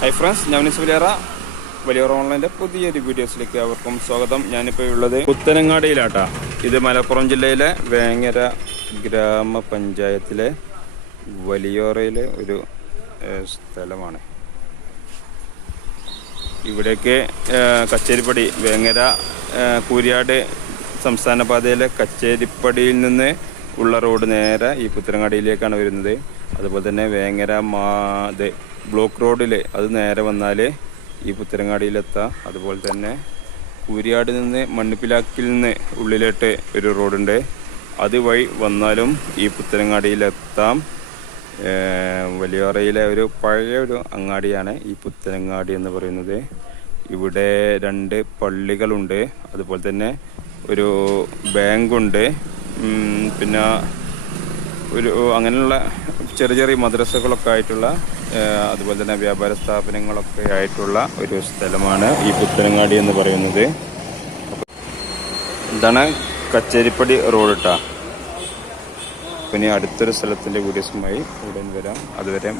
Hi friends ഞാൻ സുലിയറ വലിയ ഓൺലൈന്റെ പുതിയൊരു വീഡിയോസിലേക്ക് അവർക്കും സ്വാഗതം. ഞാനിപ്പോൾ ഉള്ളത് പുത്തനങ്ങാടിയിലാട്ടാ ഇത് മലപ്പുറം ജില്ലയിലെ വേങ്ങര ഗ്രാമപഞ്ചായത്തിലെ വലിയോറയിലെ ഒരു സ്ഥലമാണ്. ഇവിടേക്ക് കച്ചേരിപ്പടി വേങ്ങര കൂരിയാട് സംസ്ഥാന പാതയിലെ കച്ചേരിപ്പടിയിൽ നിന്ന് ഉള്ള റോഡ് നേരെ ഈ പുത്തനങ്ങാടിയിലേക്കാണ് വരുന്നത്. അതുപോലെ തന്നെ വേങ്ങര മാ ഇത് ബ്ലോക്ക് റോഡിൽ അത് നേരെ വന്നാൽ ഈ പുത്തരങ്ങാടിയിലെത്താം അതുപോലെ തന്നെ കൂരിയാട് നിന്ന് മണ്ണിപ്പിലാക്കിൽ നിന്ന് ഉള്ളിലോട്ട് ഒരു റോഡുണ്ട്. അത് വഴി വന്നാലും ഈ പുത്തനങ്ങാടിയിലെത്താം. വലിയോറയിലെ ഒരു പഴയ ഒരു അങ്ങാടിയാണ് ഈ പുത്തനങ്ങാടി എന്ന് പറയുന്നത്. ഇവിടെ രണ്ട് പള്ളികളുണ്ട്. അതുപോലെ തന്നെ ഒരു ബാങ്കുണ്ട്. പിന്നെ ഒരു അങ്ങനെയുള്ള ചെറിയ ചെറിയ മദ്രസകളൊക്കെ ആയിട്ടുള്ള അതുപോലെ തന്നെ വ്യാപാര സ്ഥാപനങ്ങളൊക്കെ ആയിട്ടുള്ള ഒരു സ്ഥലമാണ് ഈ പുത്തനങ്ങാടി എന്ന് പറയുന്നത് ഇതാണ് കച്ചേരിപ്പടി റോഡ് ഇട്ടാ പിന്നെ അടുത്തൊരു സ്ഥലത്തിന്റെ വീഡിയോസുമായി ഉടൻ വരാം അതുവരെ.